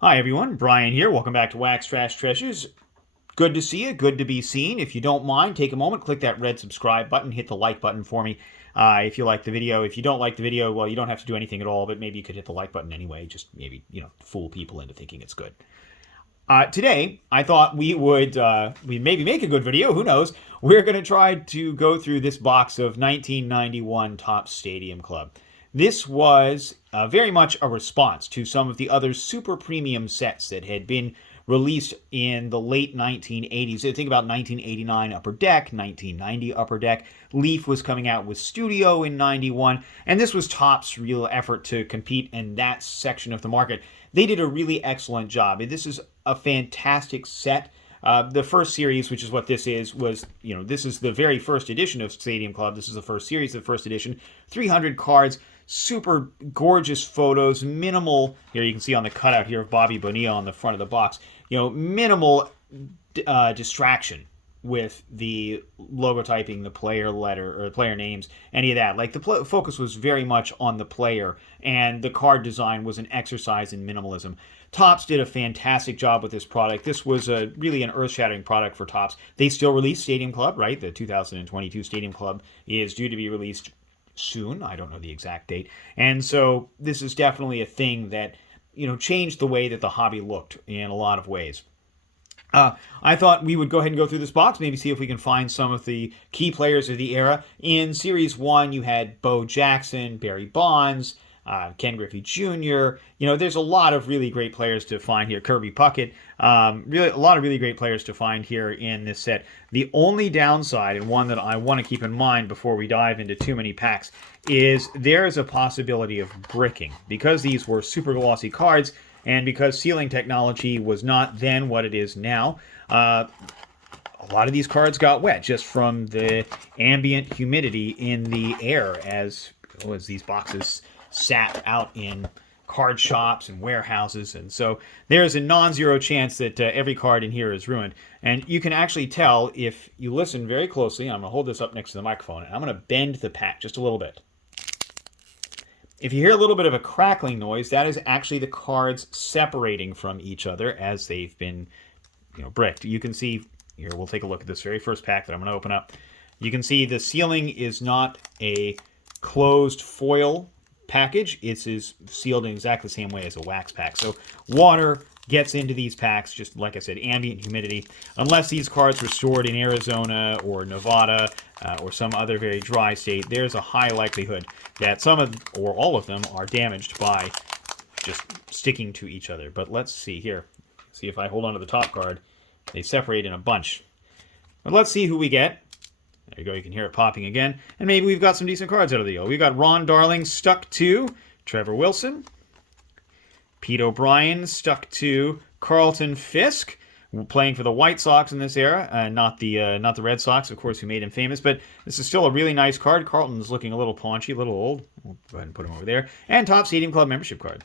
Hi everyone, Brian here. Welcome back to Wax Trash Treasures. Good to see you, good to be seen. If you don't mind, take a moment, click that red subscribe button, hit the like button for me if you like the video. If you don't like the video, well, you don't have to do anything at all, but maybe you could hit the like button anyway, just maybe, fool people into thinking it's good. Today, I thought we'd maybe make a good video, who knows. We're going to try to go through this box of 1991 Topps Stadium Club. This was very much a response to some of the other super premium sets that had been released in the late 1980s. Think about 1989 Upper Deck, 1990 Upper Deck. Leaf was coming out with Studio in 91, and this was Topps' real effort to compete in that section of the market. They did a really excellent job. This is a fantastic set. The first series, which is what this is, this is the very first edition of Stadium Club. This is the first series, the first edition. 300 cards, super gorgeous photos, minimal. Here you can see on the cutout here of Bobby Bonilla on the front of the box. Minimal distraction with the logotyping, the player letter or player names, any of that. Like the focus was very much on the player, and the card design was an exercise in minimalism. Topps did a fantastic job with this product. This was really an earth-shattering product for Topps. They still release Stadium Club, right? The 2022 Stadium Club is due to be released soon. I don't know the exact date. And so this is definitely a thing that, changed the way that the hobby looked in a lot of ways. I thought we would go ahead and go through this box, maybe see if we can find some of the key players of the era. In Series 1, you had Bo Jackson, Barry Bonds, Ken Griffey Jr. There's a lot of really great players to find here. Kirby Puckett. Really, a lot of really great players to find here in this set. The only downside, and one that I want to keep in mind before we dive into too many packs, is there is a possibility of bricking. Because these were super glossy cards, and because sealing technology was not then what it is now, a lot of these cards got wet just from the ambient humidity in the air as these boxes sat out in card shops and warehouses. And so there's a non-zero chance that every card in here is ruined. And you can actually tell if you listen very closely. I'm going to hold this up next to the microphone, and I'm going to bend the pack just a little bit. If you hear a little bit of a crackling noise, that is actually the cards separating from each other as they've been, bricked. You can see, here, we'll take a look at this very first pack that I'm going to open up. You can see the sealing is not a closed foil package. It is sealed in exactly the same way as a wax pack. So water gets into these packs, just like I said, ambient humidity. Unless these cards were stored in Arizona or Nevada or some other very dry state, there's a high likelihood that some of, or all of them, are damaged by just sticking to each other. But let's see here. See if I hold on to the top card. They separate in a bunch. But let's see who we get. There you go. You can hear it popping again. And maybe we've got some decent cards out of the deal. We've got Ron Darling stuck to Trevor Wilson. Pete O'Brien stuck to Carlton Fisk, playing for the White Sox in this era, not the Red Sox, of course, who made him famous. But this is still a really nice card. Carlton's looking a little paunchy, a little old. We'll go ahead and put him over there. And Topps Stadium Club membership card.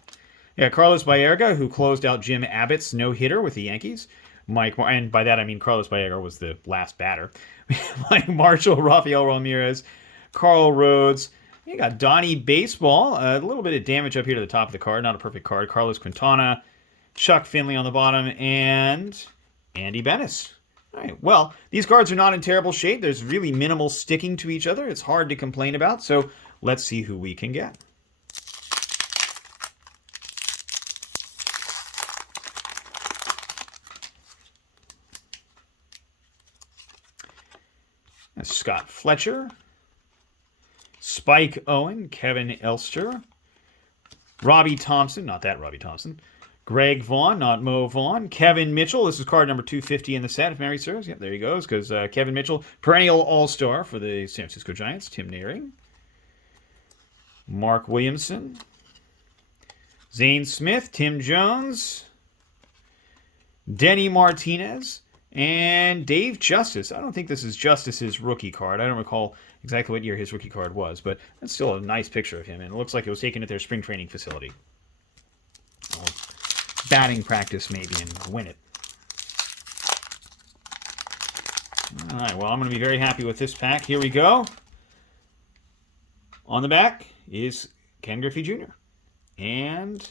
Yeah, Carlos Baerga, who closed out Jim Abbott's no-hitter with the Yankees. And by that I mean Carlos Baerga was the last batter. Mike Marshall, Rafael Ramirez, Carl Rhodes. You got Donnie Baseball. A little bit of damage up here to the top of the card. Not a perfect card. Carlos Quintana, Chuck Finley on the bottom, and Andy Bennis. All right, well, these cards are not in terrible shape. There's really minimal sticking to each other. It's hard to complain about, so let's see who we can get. Scott Fletcher, Spike Owen, Kevin Elster, Robbie Thompson, not that Robbie Thompson, Greg Vaughn, not Mo Vaughn, Kevin Mitchell. This is card number 250 in the set, if memory serves. Yep, there he goes, because Kevin Mitchell, perennial all-star for the San Francisco Giants. Tim Naring, Mark Williamson, Zane Smith, Tim Jones, Denny Martinez, and Dave Justice. I don't think this is Justice's rookie card. I don't recall exactly what year his rookie card was, but that's still a nice picture of him, and it looks like it was taken at their spring training facility. Batting practice, maybe, and win it. All right, well, I'm going to be very happy with this pack. Here we go. On the back is Ken Griffey Jr. and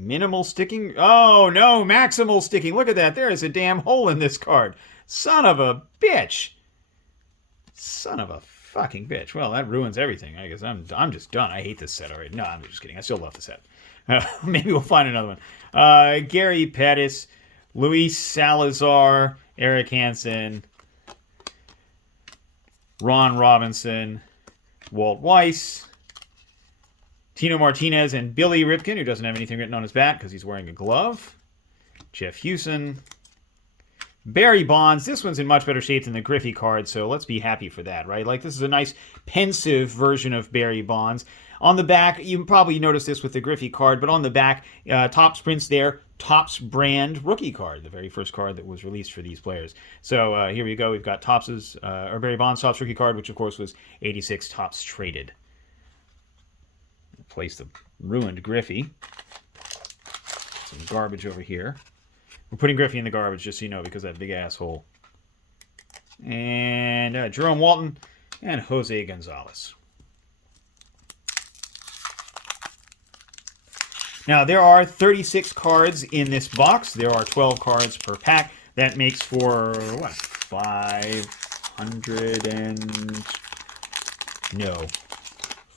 Minimal sticking. Oh, no, maximal sticking. Look at that. There is a damn hole in this card. Son of a bitch. Son of a fucking bitch. Well, that ruins everything. I guess I'm just done. I hate this set already. No, I'm just kidding. I still love the set. Maybe we'll find another one. Gary Pettis, Luis Salazar, Eric Hansen, Ron Robinson, Walt Weiss, Tino Martinez, and Billy Ripken, who doesn't have anything written on his bat because he's wearing a glove. Jeff Hewson. Barry Bonds. This one's in much better shape than the Griffey card, so let's be happy for that, right? Like, this is a nice pensive version of Barry Bonds. On the back, you probably noticed this with the Griffey card, but on the back, Topps prints there, Topps brand rookie card, the very first card that was released for these players. So here we go. We've got Topps's, or Barry Bonds Topps rookie card, which of course was 86 Topps traded. Place the ruined Griffey. Some garbage over here. We're putting Griffey in the garbage, just so you know, because of that big asshole. And Jerome Walton and Jose Gonzalez. Now, there are 36 cards in this box. There are 12 cards per pack. That makes for, what,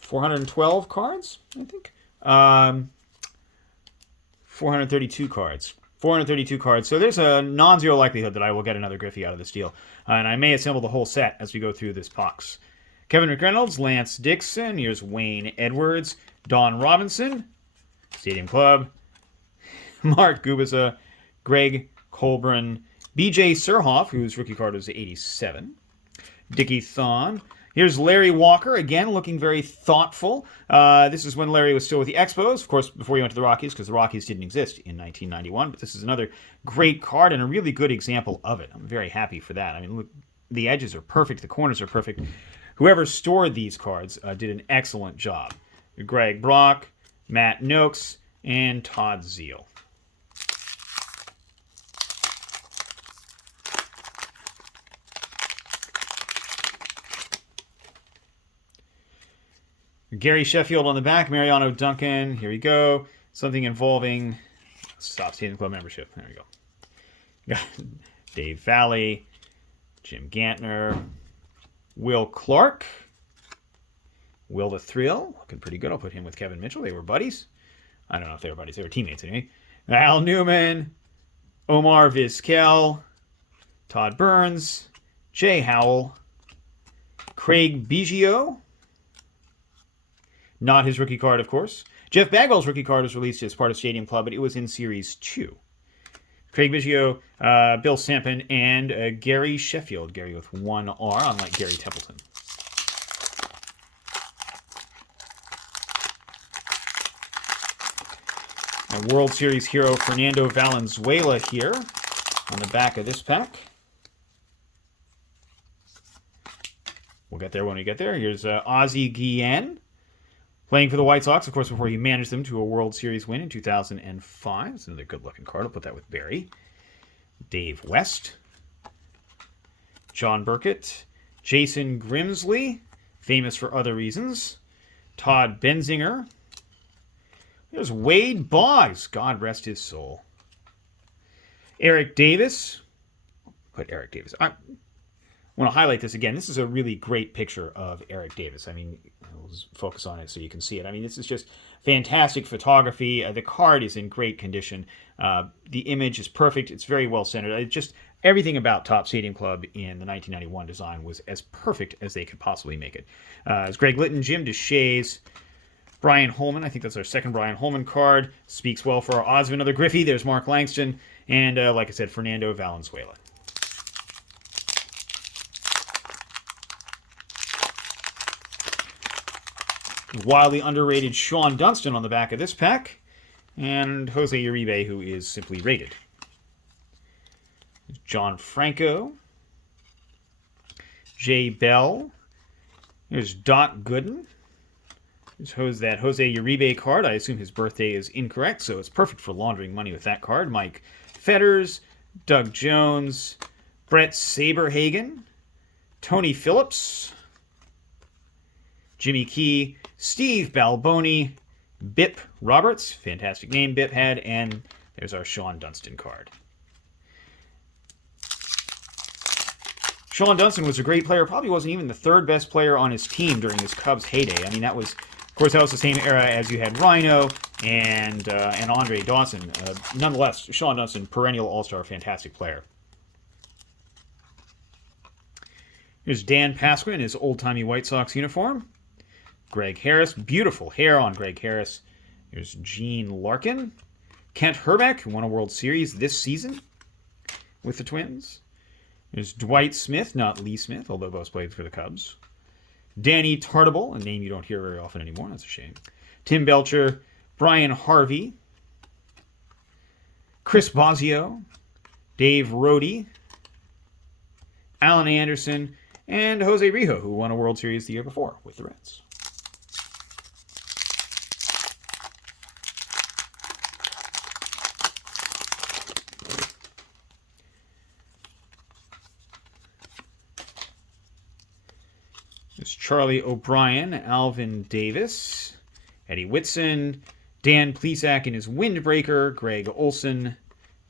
412 cards, I think? 432 cards. 432 cards. So there's a non-zero likelihood that I will get another Griffey out of this deal. And I may assemble the whole set as we go through this box. Kevin McReynolds, Lance Dixon. Here's Wayne Edwards. Don Robinson. Stadium Club. Mark Gubiza. Greg Colburn. B.J. Surhoff, whose rookie card was 87. Dickie Thon. Here's Larry Walker, again, looking very thoughtful. This is when Larry was still with the Expos, of course, before he went to the Rockies, because the Rockies didn't exist in 1991. But this is another great card and a really good example of it. I'm very happy for that. I mean, look, the edges are perfect. The corners are perfect. Whoever stored these cards did an excellent job. Greg Brock, Matt Noakes, and Todd Zeal. Gary Sheffield on the back, Mariano Duncan, here we go. Something involving Stop Stadium Club membership. There we go. Got Dave Valley, Jim Gantner, Will Clark, Will the Thrill, looking pretty good. I'll put him with Kevin Mitchell. They were buddies. I don't know if they were buddies. They were teammates anyway. Al Newman, Omar Vizquel, Todd Burns, Jay Howell, Craig Biggio. Not his rookie card, of course. Jeff Bagwell's rookie card was released as part of Stadium Club, but it was in Series 2. Craig Biggio, Bill Sampson, and Gary Sheffield. Gary with one R, unlike Gary Templeton. A World Series hero, Fernando Valenzuela, here on the back of this pack. We'll get there when we get there. Here's Ozzie Guillen. Playing for the White Sox, of course, before he managed them to a World Series win in 2005. It's another good-looking card. I'll put that with Barry. Dave West. John Burkett. Jason Grimsley, famous for other reasons. Todd Benzinger. There's Wade Boggs. God rest his soul. Eric Davis. Put Eric Davis. I want to highlight this again. This is a really great picture of Eric Davis. I mean, I'll focus on it so you can see it. I mean, this is just fantastic photography. The card is in great condition. The image is perfect. It's very well centered. It's just everything about Topps Stadium Club in the 1991 design was as perfect as they could possibly make it. It's Greg Litton, Jim DeShays, Brian Holman. I think that's our second Brian Holman card. Speaks well for our odds of another Griffey. There's Mark Langston. And like I said, Fernando Valenzuela. Wildly underrated Sean Dunston on the back of this pack. And Jose Uribe, who is simply rated. John Franco. Jay Bell. There's Doc Gooden. There's that Jose Uribe card. I assume his birthday is incorrect, so it's perfect for laundering money with that card. Mike Fetters. Doug Jones. Brett Saberhagen. Tony Phillips. Jimmy Key. Steve Balboni, Bip Roberts, fantastic name Bip had, and there's our Sean Dunston card. Sean Dunston was a great player, probably wasn't even the third best player on his team during his Cubs heyday. I mean, that was, of course, that was the same era as you had Rhino and Andre Dawson. Nonetheless, Sean Dunston, perennial all-star, fantastic player. Here's Dan Pasqua in his old-timey White Sox uniform. Greg Harris, beautiful hair on Greg Harris. Here's Gene Larkin. Kent Herbeck, who won a World Series this season with the Twins. There's Dwight Smith, not Lee Smith, although both played for the Cubs. Danny Tartable, a name you don't hear very often anymore. That's a shame. Tim Belcher, Brian Harvey, Chris Bosio, Dave Rohde, Alan Anderson, and Jose Rijo, who won a World Series the year before with the Reds. There's Charlie O'Brien, Alvin Davis, Eddie Whitson, Dan Plesac in his Windbreaker, Greg Olson,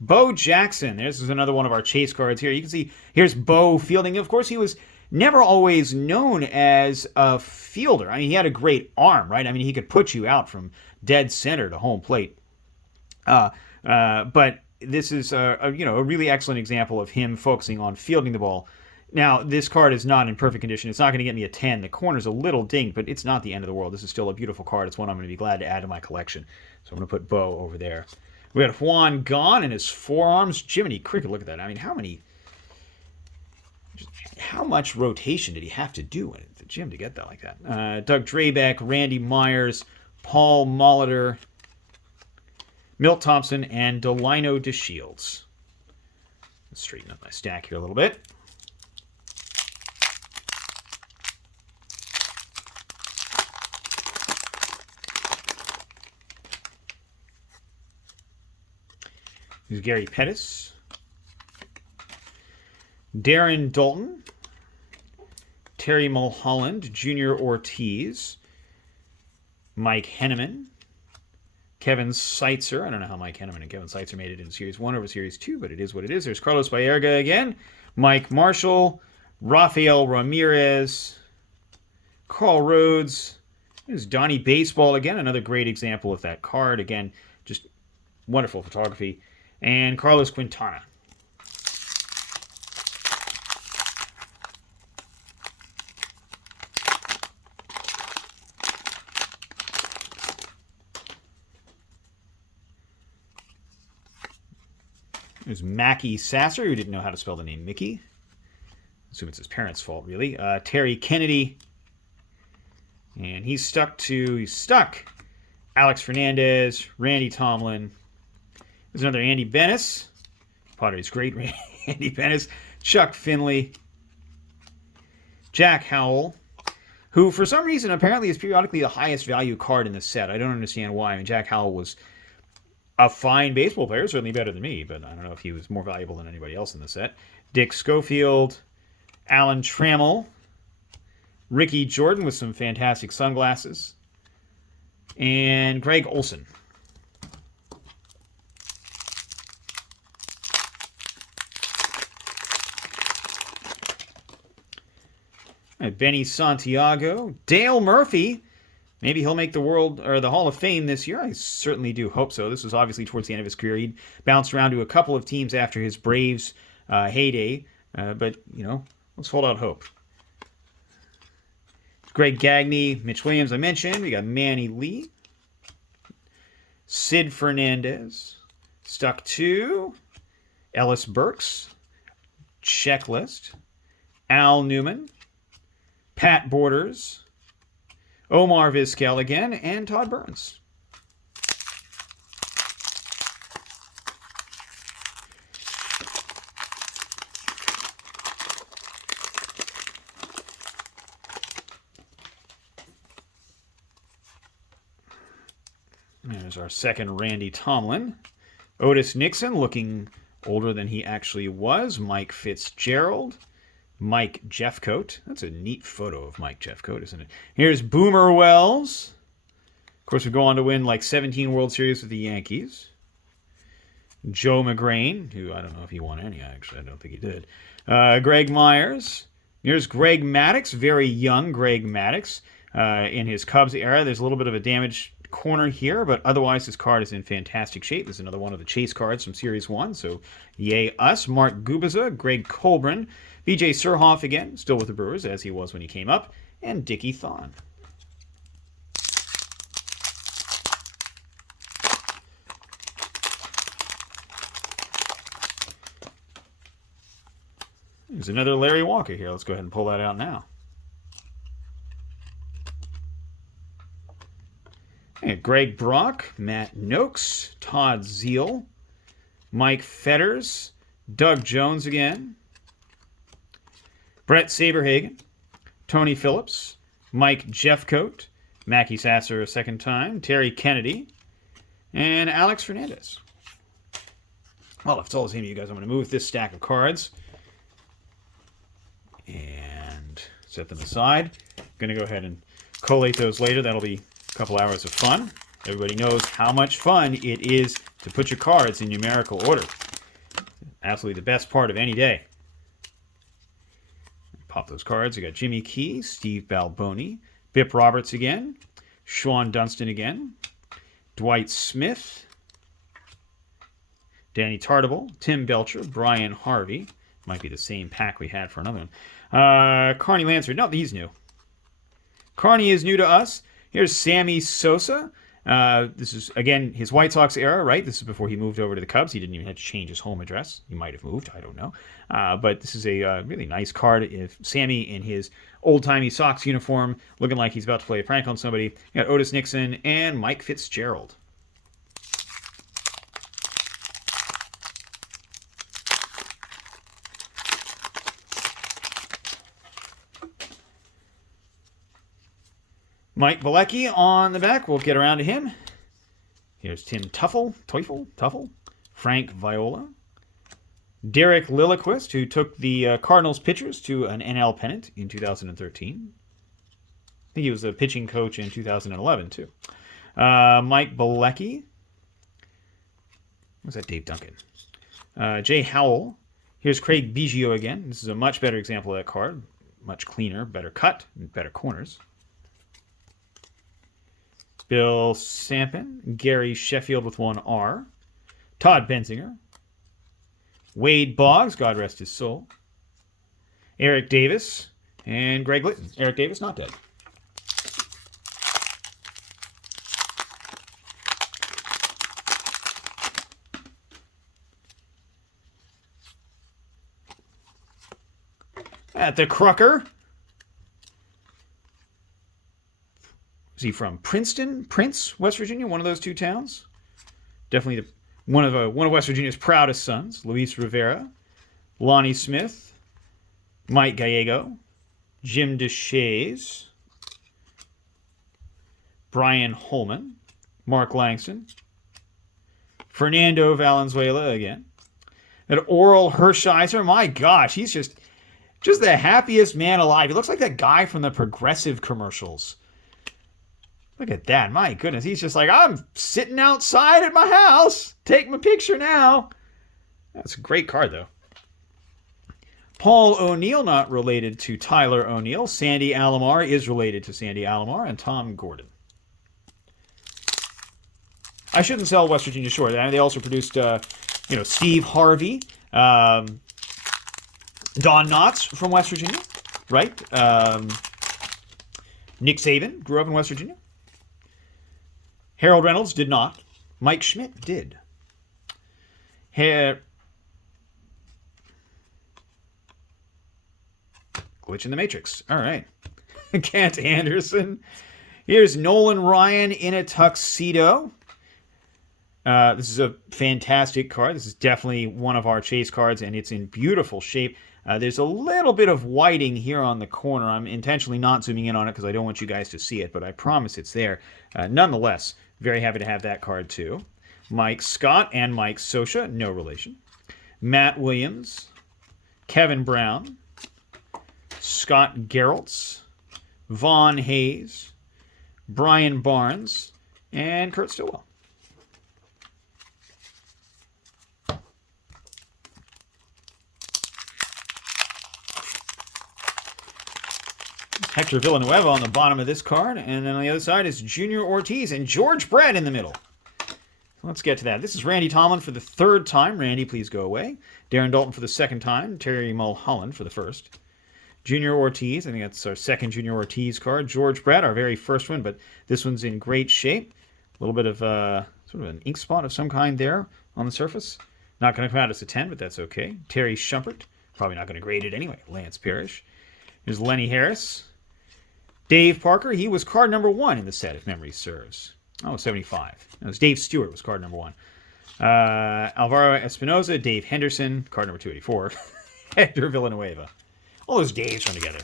Bo Jackson. This is another one of our chase cards here. You can see here's Bo fielding. Of course, he was never always known as a fielder. I mean, he had a great arm, right? I mean, he could put you out from dead center to home plate. But this is a really excellent example of him focusing on fielding the ball. Now, this card is not in perfect condition. It's not going to get me a 10. The corner's a little dinged, but it's not the end of the world. This is still a beautiful card. It's one I'm going to be glad to add to my collection. So I'm going to put Bo over there. We got Juan Gahn and his forearms. Jiminy Cricket, look at that. I mean, how much rotation did he have to do at the gym to get that like that? Doug Drabeck, Randy Myers, Paul Molitor, Milt Thompson, and Delino DeShields. Let's straighten up my stack here a little bit. Here's Gary Pettis, Darren Dalton, Terry Mulholland, Junior Ortiz, Mike Henneman, Kevin Seitzer. I don't know how Mike Henneman and Kevin Seitzer made it in Series 1 over Series 2, but it is what it is. There's Carlos Baerga again, Mike Marshall, Rafael Ramirez, Carl Rhodes. There's Donnie Baseball again, another great example of that card. Again, just wonderful photography. And Carlos Quintana. There's Mackie Sasser, who didn't know how to spell the name Mickey. I assume it's his parents' fault, really. Terry Kennedy. And he's stuck. Alex Fernandez, Randy Tomlin. There's another Andy Bennis. Padres great Andy Bennis. Chuck Finley. Jack Howell, who for some reason apparently is periodically the highest value card in the set. I don't understand why. I mean, Jack Howell was a fine baseball player, certainly better than me, but I don't know if he was more valuable than anybody else in the set. Dick Schofield, Alan Trammell, Rickey Jordan with some fantastic sunglasses, and Greg Olson. Benny Santiago, Dale Murphy. Maybe he'll make the Hall of Fame this year. I certainly do hope so. This was obviously towards the end of his career. He bounced around to a couple of teams after his Braves heyday, but let's hold out hope. Greg Gagne, Mitch Williams, I mentioned. We got Manny Lee, Sid Fernandez, stuck to Ellis Burks, Checklist, Al Newman, Pat Borders, Omar Vizquel again, and Todd Burns. There's our second Randy Tomlin. Otis Nixon, looking older than he actually was. Mike Fitzgerald. Mike Jeffcoat. That's a neat photo of Mike Jeffcoat, isn't it? Here's Boomer Wells. Of course, we go on to win like 17 World Series with the Yankees. Joe McGrain, who I don't know if he won any, actually. I don't think he did. Greg Myers. Here's Greg Maddux, very young Greg Maddux. In his Cubs era, there's a little bit of a damaged corner here, but otherwise this card is in fantastic shape. This is another one of the chase cards from Series 1, so yay us. Mark Gubiza, Greg Colburn, BJ Surhoff again, still with the Brewers, as he was when he came up, and Dickie Thon. There's another Larry Walker here. Let's go ahead and pull that out now. And Greg Brock, Matt Noakes, Todd Zeal, Mike Fetters, Doug Jones again, Brett Saberhagen, Tony Phillips, Mike Jeffcoat, Mackie Sasser a second time, Terry Kennedy, and Alex Fernandez. Well, if it's all the same to you guys, I'm going to move this stack of cards and set them aside. I'm going to go ahead and collate those later. That'll be a couple hours of fun. Everybody knows how much fun it is to put your cards in numerical order. Absolutely the best part of any day. Pop those cards. We got Jimmy Key, Steve Balboni, Bip Roberts again, Sean Dunston again, Dwight Smith, Danny Tartable, Tim Belcher, Brian Harvey. Might be the same pack we had for another one. Carney Lancer. No, he's new. Carney is new to us. Here's Sammy Sosa. This is, again, his White Sox era, right? This is before he moved over to the Cubs. He didn't even have to change his home address. He might have moved. I don't know. But this is a really nice card. If Sammy in his old-timey Sox uniform, looking like he's about to play a prank on somebody. You got Otis Nixon and Mike Fitzgerald. Mike Bilecki on the back. We'll get around to him. Here's Tim Tuffle, Frank Viola. Derek Lilliquist, who took the Cardinals pitchers to an NL pennant in 2013. I think he was a pitching coach in 2011, too. Mike Bilecki. Was that Dave Duncan? Jay Howell. Here's Craig Biggio again. This is a much better example of that card. Much cleaner, better cut, and better corners. Bill Sampson, Gary Sheffield with one R, Todd Benzinger, Wade Boggs, God rest his soul, Eric Davis, and Greg Litton. Eric Davis, not dead. At the Crucker. Is he from Princeton, Prince, West Virginia? One of those two towns. Definitely one of West Virginia's proudest sons. Luis Rivera, Lonnie Smith, Mike Gallego, Jim DeShays, Brian Holman, Mark Langston, Fernando Valenzuela again. And Orel Hershiser. My gosh, he's just the happiest man alive. He looks like that guy from the Progressive commercials. Look at that. My goodness. He's just like, I'm sitting outside at my house. Take my picture now. That's a great card, though. Paul O'Neill, not related to Tyler O'Neill. Sandy Alomar is related to Sandy Alomar. And Tom Gordon. I shouldn't sell West Virginia short. They also produced, Steve Harvey. Don Knotts from West Virginia, right? Nick Saban grew up in West Virginia. Harold Reynolds did not. Mike Schmidt did. Glitch in the Matrix. All right. Kent Anderson. Here's Nolan Ryan in a tuxedo. This is a fantastic card. This is definitely one of our chase cards, and it's in beautiful shape. There's a little bit of whiting here on the corner. I'm intentionally not zooming in on it because I don't want you guys to see it, but I promise it's there. Nonetheless, very happy to have that card too. Mike Scott and Mike Sosha, no relation. Matt Williams, Kevin Brown, Scott Geraltz, Vaughn Hayes, Brian Barnes, And Kurt Stillwell. Hector Villanueva on the bottom of this card. And then on the other side is Junior Ortiz and George Brett in the middle. Let's get to that. This is Randy Tomlin for the third time. Randy, please go away. Darren Dalton for the second time. Terry Mulholland for the first. Junior Ortiz, I think that's our second Junior Ortiz card. George Brett, our very first one, but this one's in great shape. A little bit of sort of an ink spot of some kind there on the surface. Not going to come out as a 10, but that's okay. Terry Shumpert, probably not going to grade it anyway. Lance Parrish. Here's Lenny Harris. Dave Parker, he was card number 1 in the set, if memory serves. Oh, 75. It was Dave Stewart was card number 1. Alvaro Espinoza, Dave Henderson, card number 284. Hector Villanueva. All those Daves run together.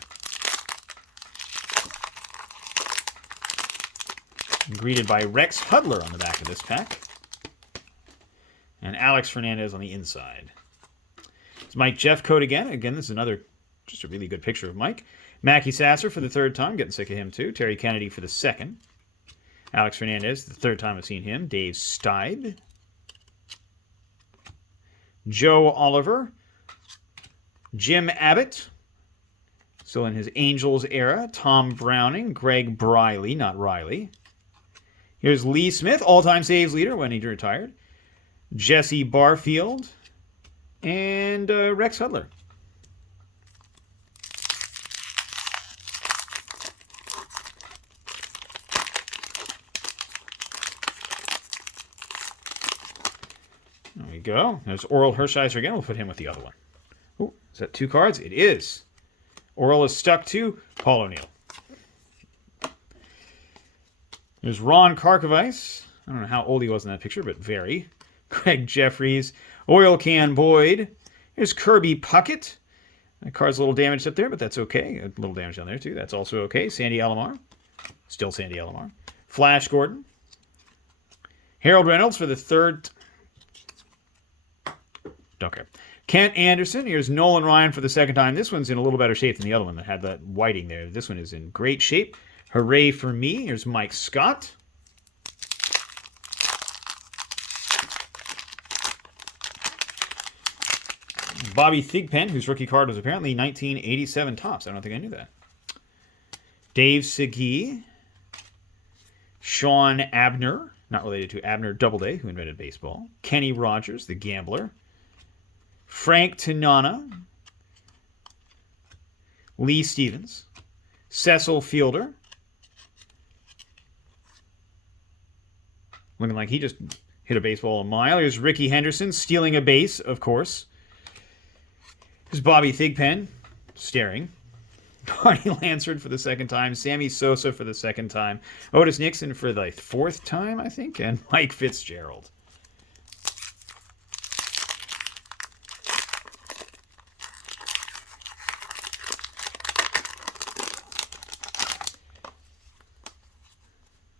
Greeted by Rex Hudler on the back of this pack. And Alex Fernandez on the inside. It's Mike Jeffcoat again. Again, this is another, just a really good picture of Mike. Mackie Sasser for the third time. Getting sick of him too. Terry Kennedy for the second. Alex Fernandez, the third time I've seen him. Dave Steib. Joe Oliver. Jim Abbott. Still in his Angels era. Tom Browning. Greg Briley, not Riley. Here's Lee Smith, all-time saves leader when he retired. Jesse Barfield. And Rex Hudler. There we go. There's Orel Hershiser again. We'll put him with the other one. Oh, is that 2 cards? It is. Orel is stuck to Paul O'Neill. There's Ron Karkovice. I don't know how old he was in that picture, but very. Craig Jeffries. Oil Can Boyd. Here's Kirby Puckett. That card's a little damaged up there, but that's okay. A little damage down there, too. That's also okay. Sandy Alomar. Still Sandy Alomar. Flash Gordon. Harold Reynolds for the third. Don't care. Kent Anderson. Here's Nolan Ryan for the second time. This one's in a little better shape than the other one that had that whiting there. This one is in great shape. Hooray for me. Here's Mike Scott. Bobby Thigpen, whose rookie card was apparently 1987 Topps. I don't think I knew that. Dave Segui. Sean Abner, not related to Abner Doubleday, who invented baseball. Kenny Rogers, the gambler. Frank Tanana. Lee Stevens. Cecil Fielder. Looking like he just hit a baseball a mile. Here's Rickey Henderson stealing a base, of course. Here's Bobby Thigpen staring. Barney Lansford for the second time. Sammy Sosa for the second time. Otis Nixon for the fourth time, I think. And Mike Fitzgerald.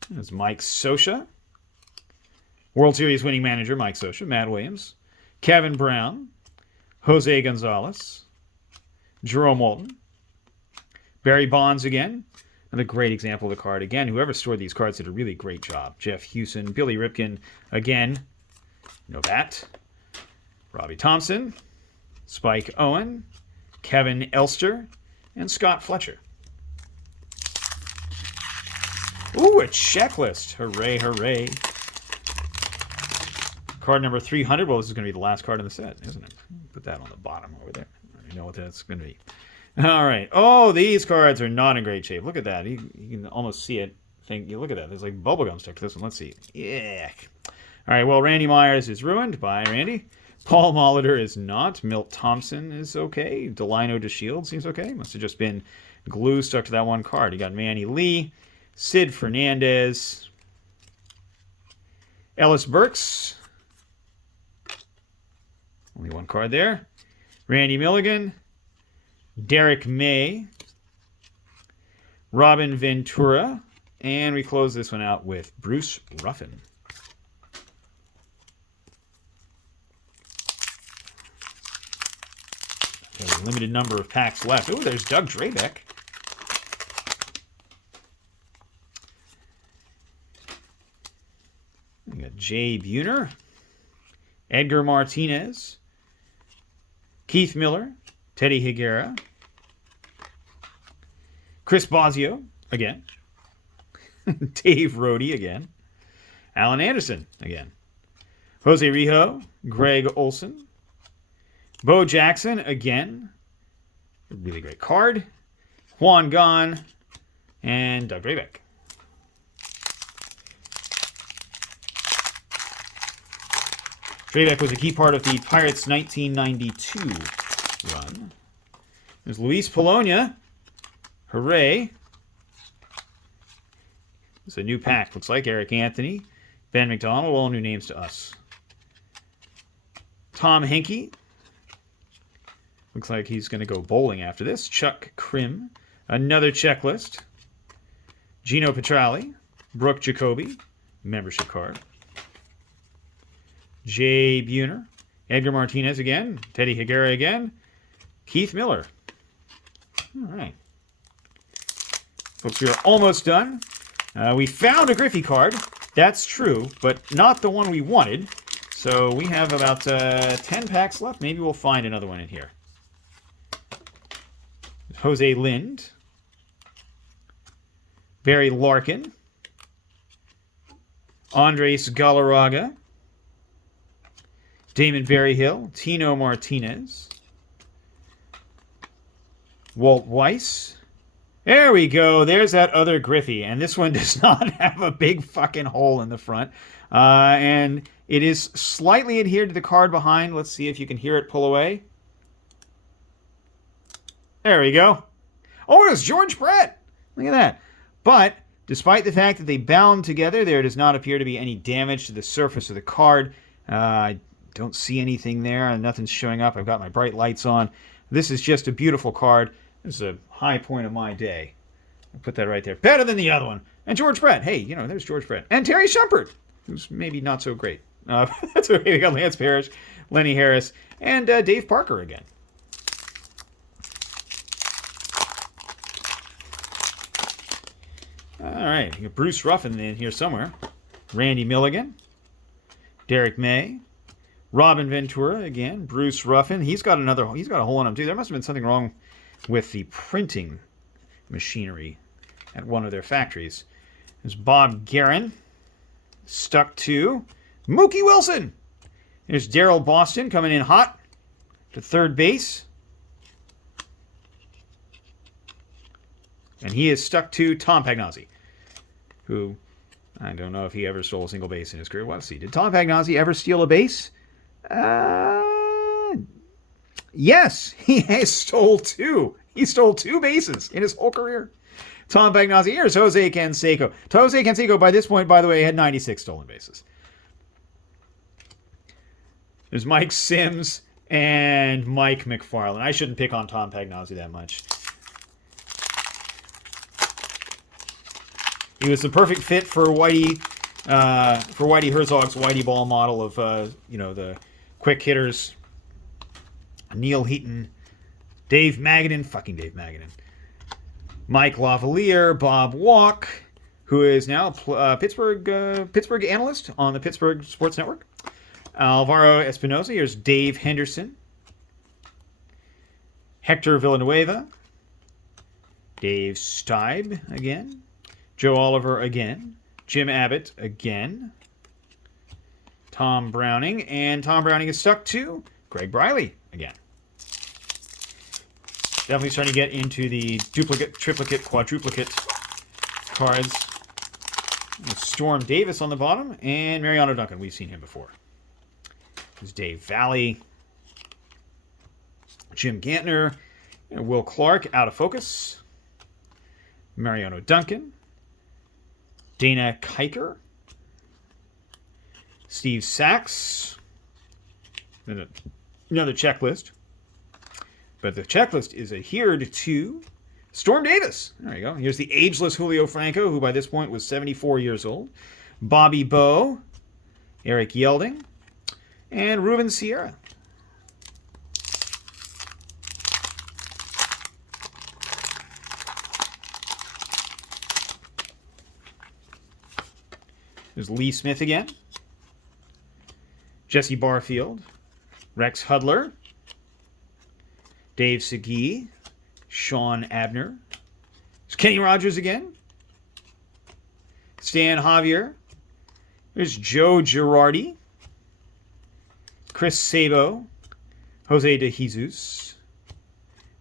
There's Mike Scioscia. World Series winning manager Mike Scioscia. Matt Williams. Kevin Brown. Jose Gonzalez. Jerome Walton. Barry Bonds again. Another great example of the card. Again, whoever stored these cards did a really great job. Jeff Hewson. Billy Ripken again. No bat. Robbie Thompson. Spike Owen. Kevin Elster. And Scott Fletcher. Ooh, a checklist. Hooray, hooray. Card number 300. Well, this is going to be the last card in the set, isn't it? Put that on the bottom over there. I already know what that's going to be. All right. Oh, these cards are not in great shape. Look at that. You can almost see it. You look at that. There's like bubblegum stuck to this one. Let's see. Yeah. All right. Well, Randy Myers is ruined. Bye, Randy. Paul Molitor is not. Milt Thompson is okay. Delino DeShield seems okay. Must have just been glue stuck to that one card. You got Manny Lee. Sid Fernandez. Ellis Burks. Only one card there. Randy Milligan. Derek May. Robin Ventura. And we close this one out with Bruce Ruffin. There's a limited number of packs left. Oh, there's Doug Drabeck. Jay Buhner, Edgar Martinez, Keith Miller, Teddy Higuera, Chris Bosio, again, Dave Rohde, again, Alan Anderson, again, Jose Rijo, Greg Olson, Bo Jackson, again, a really great card, Juan Gahn, and Doug Drabek. Drabek was a key part of the Pirates' 1992 run. There's Luis Polonia. Hooray. It's a new pack. Looks like Eric Anthony, Ben McDonald, all new names to us. Tom Henke. Looks like he's going to go bowling after this. Chuck Krim. Another checklist. Gino Petrali. Brooke Jacoby. Membership card. Jay Buhner. Edgar Martinez again. Teddy Higuera again. Keith Miller. All right. Folks, we are almost done. We found a Griffey card. That's true, but not the one we wanted. So we have about 10 packs left. Maybe we'll find another one in here. Jose Lind. Barry Larkin. Andres Galarraga. Damon Berryhill. Tino Martinez. Walt Weiss. There we go. There's that other Griffey. And this one does not have a big fucking hole in the front. And it is slightly adhered to the card behind. Let's see if you can hear it pull away. There we go. Oh, it was George Brett. Look at that. But despite the fact that they bound together, there does not appear to be any damage to the surface of the card. I don't see anything there. Nothing's showing up. I've got my bright lights on. This is just a beautiful card. This is a high point of my day. I'll put that right there. Better than the other one. And George Brett. Hey, you know, there's George Brett. And Terry Shumpert, who's maybe not so great. That's okay. We got Lance Parrish, Lenny Harris, and Dave Parker again. All right. You got Bruce Ruffin in here somewhere. Randy Milligan. Derek May. Robin Ventura again. Bruce Ruffin. He's got a hole in him too. There must have been something wrong with the printing machinery at one of their factories. There's Bob Guerin. Stuck to Mookie Wilson. There's Daryl Boston coming in hot to third base. And he is stuck to Tom Pagnozzi, who I don't know if he ever stole a single base in his career. Let's see. Did Tom Pagnozzi ever steal a base? Yes, he has stole two. He stole 2 bases in his whole career. Tom Pagnozzi. Here's Jose Canseco. Jose Canseco, by this point, by the way, had 96 stolen bases. There's Mike Sims and Mike McFarland. I shouldn't pick on Tom Pagnozzi that much. He was the perfect fit for Whitey Herzog's Whitey Ball model of the quick hitters. Neil Heaton, Dave Magadan, fucking Dave Magadan, Mike Lavalier, Bob Walk, who is now a Pittsburgh analyst on the Pittsburgh Sports Network. Alvaro Espinosa. Here's Dave Henderson, Hector Villanueva, Dave Steib again, Joe Oliver again, Jim Abbott again, Tom Browning, and Tom Browning is stuck to Greg Briley again. Definitely starting to get into the duplicate, triplicate, quadruplicate cards. Storm Davis on the bottom, and Mariano Duncan. We've seen him before. There's Dave Valley, Jim Gantner, Will Clark, out of focus. Mariano Duncan, Dana Kiker, Steve Sachs, another checklist. But the checklist is adhered to Storm Davis. There you go. Here's the ageless Julio Franco, who by this point was 74 years old. Bobby Bowe, Eric Yelding, and Ruben Sierra. There's Lee Smith again. Jesse Barfield, Rex Hudler, Dave Segui, Sean Abner. There's Kenny Rogers again. Stan Javier. There's Joe Girardi. Chris Sabo. Jose De Jesus.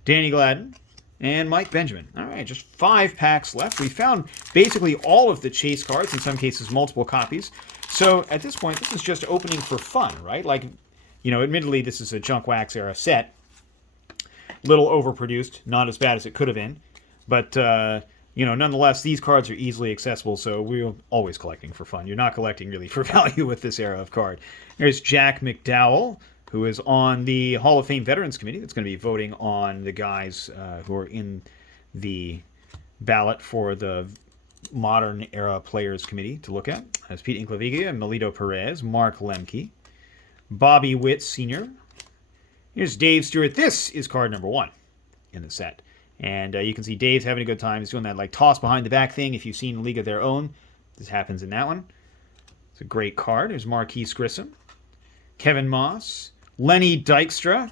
Danny Gladden. And Mike Benjamin. All right, just 5 packs left. We found basically all of the chase cards, in some cases multiple copies. So at this point, this is just opening for fun, right? Like, you know, admittedly, this is a Junk Wax era set. Little overproduced, not as bad as it could have been. But, you know, nonetheless, these cards are easily accessible, so we're always collecting for fun. You're not collecting really for value with this era of card. There's Jack McDowell, who is on the Hall of Fame Veterans Committee that's going to be voting on the guys who are in the ballot for the Modern Era Players Committee to look at. There's Pete Inclavigia, Melito Perez, Mark Lemke, Bobby Witt Sr. Here's Dave Stewart. This is card number 1 in the set. And you can see Dave's having a good time. He's doing that like toss behind the back thing. If you've seen League of Their Own, this happens in that one. It's a great card. There's Marquise Grissom, Kevin Moss, Lenny Dykstra.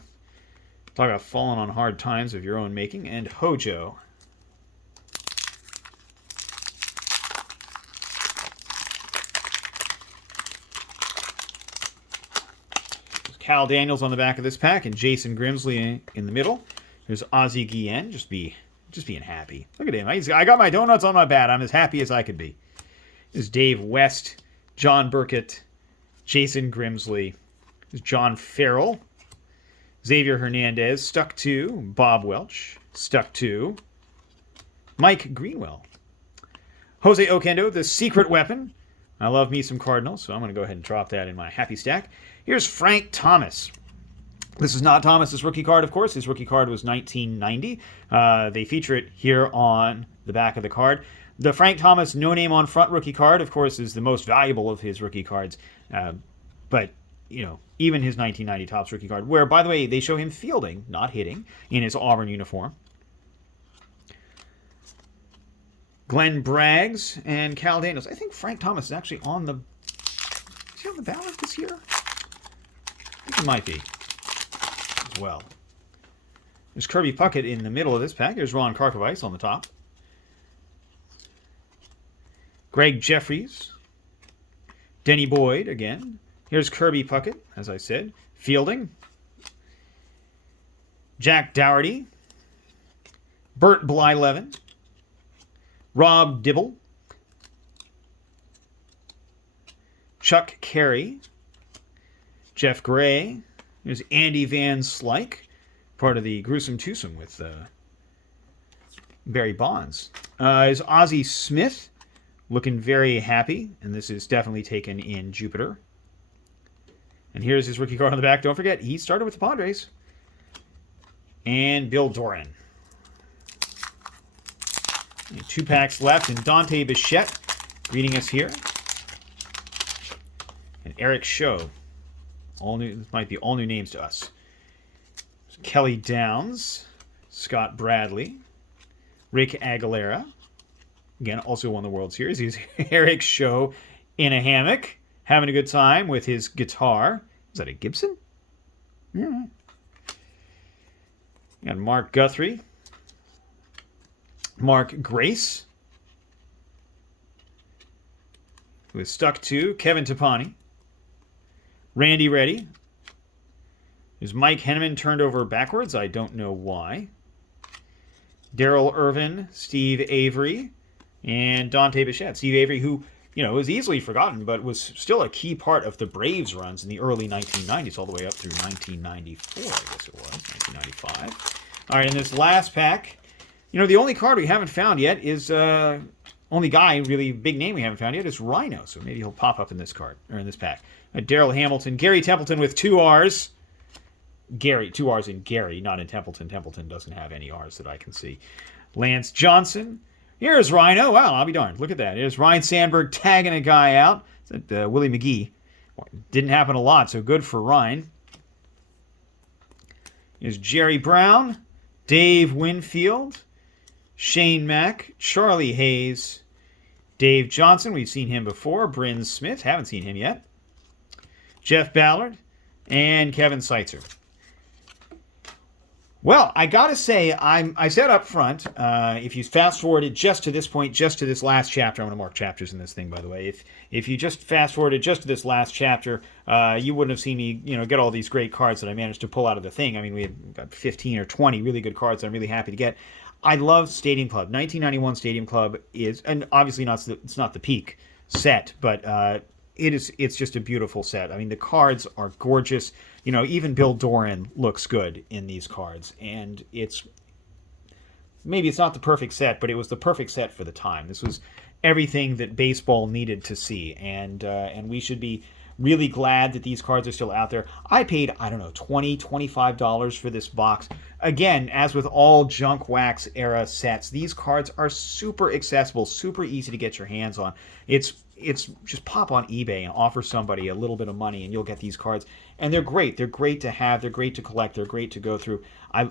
Talk about falling on hard times of your own making. And Hojo. There's Cal Daniels on the back of this pack and Jason Grimsley in the middle. There's Ozzie Guillen, just being happy. Look at him. I got my donuts on my bat. I'm as happy as I could be. There's Dave West, John Burkett, Jason Grimsley. There's John Farrell, Xavier Hernandez, stuck to Bob Welch, stuck to Mike Greenwell. Jose Oquendo, the secret weapon. I love me some Cardinals, so I'm going to go ahead and drop that in my happy stack. Here's Frank Thomas. This is not Thomas's rookie card, of course. His rookie card was 1990. They feature it here on the back of the card. The Frank Thomas no name on front rookie card, of course, is the most valuable of his rookie cards. But, you know, even his 1990 Topps rookie card, where, by the way, they show him fielding, not hitting, in his Auburn uniform. Glenn Braggs and Cal Daniels. I think Frank Thomas is actually on the... Is he on the ballot this year? I think he might be. As well. There's Kirby Puckett in the middle of this pack. There's Ron Karkovice on the top. Greg Jeffries. Denny Boyd again. Here's Kirby Puckett, as I said. Fielding. Jack Dougherty. Bert Blyleven. Rob Dibble. Chuck Carey. Jeff Gray. There's Andy Van Slyke, part of the Gruesome Twosome with Barry Bonds. Is Ozzie Smith, looking very happy, and this is definitely taken in Jupiter. And here's his rookie card on the back. Don't forget, he started with the Padres. And Bill Doran. And 2 packs left, and Dante Bichette reading us here. And Eric Show. All new. This might be all new names to us. Kelly Downs, Scott Bradley, Rick Aguilera. Again, also won the World Series. He's Eric Show in a hammock, having a good time with his guitar. Is that a Gibson? Yeah. And Mark Guthrie, Mark Grace, who is stuck to Kevin Tapani. Randy Reddy. There's Mike Henneman turned over backwards. I don't know why. Darrell Irvin, Steve Avery, and Dante Bichette. Steve Avery, who, you know, was easily forgotten, but was still a key part of the Braves runs in the early 1990s, all the way up through 1994, I guess it was, 1995. All right, in this last pack, you know, the only card we haven't found yet is, only guy, really big name we haven't found yet is Rhino, so maybe he'll pop up in this card, or in this pack. Daryl Hamilton, Gary Templeton with 2 R's. Gary, 2 R's in Gary, not in Templeton. Templeton doesn't have any R's that I can see. Lance Johnson. Here's Rhino. Wow, I'll be darned. Look at that. Here's Ryan Sandberg tagging a guy out. Is that Willie McGee? Didn't happen a lot, so good for Ryan. Here's Jerry Brown, Dave Winfield, Shane Mack, Charlie Hayes, Dave Johnson. We've seen him before. Bryn Smith. Haven't seen him yet. Jeff Ballard, and Kevin Seitzer. Well, I gotta say, I said up front, if you fast forwarded just to this point, just to this last chapter, I'm gonna mark chapters in this thing, by the way. If you just fast forwarded just to this last chapter, you wouldn't have seen me, get all these great cards that I managed to pull out of the thing. I mean, we had got 15 or 20 really good cards that I'm really happy to get. I love Stadium Club. 1991 Stadium Club is, and obviously it's not the peak set, but it's just a beautiful set. I mean, the cards are gorgeous. Even Bill Doran looks good in these cards, and maybe it's not the perfect set, but it was the perfect set for the time. This was everything that baseball needed to see, and we should be really glad that these cards are still out there. I paid, I don't know, $20, $25 for this box. Again, as with all junk wax era sets, these cards are super accessible, super easy to get your hands on. It's just pop on eBay and offer somebody a little bit of money and you'll get these cards. And they're great. They're great to have. They're great to collect. They're great to go through. I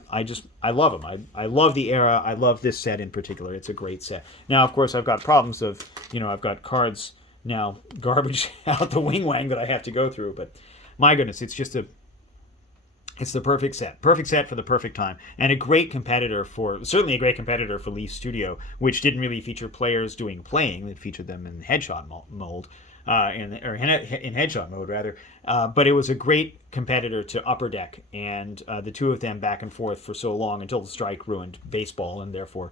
love them. I love the era. I love this set in particular. It's a great set. Now, of course, I've got problems of, I've got cards now, garbage out the wing-wang that I have to go through. But my goodness, it's the perfect set. Perfect set for the perfect time. And certainly a great competitor for Leaf Studio, which didn't really feature players doing playing. It featured them in headshot mold, in headshot mode, rather. But it was a great competitor to Upper Deck, and the two of them back and forth for so long until the strike ruined baseball and therefore,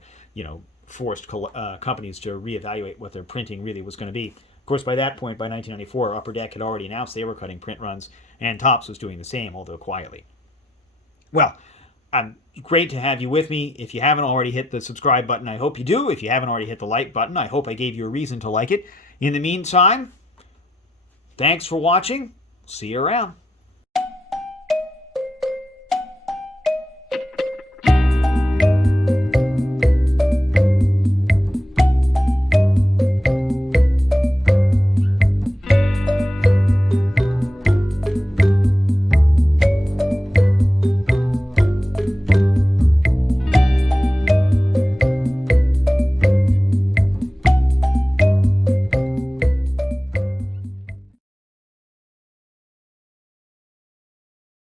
forced companies to reevaluate what their printing really was going to be. Of course, by that point, by 1994, Upper Deck had already announced they were cutting print runs, and Topps was doing the same, although quietly. Well, great to have you with me. If you haven't already hit the subscribe button, I hope you do. If you haven't already hit the like button, I hope I gave you a reason to like it. In the meantime, thanks for watching. See you around.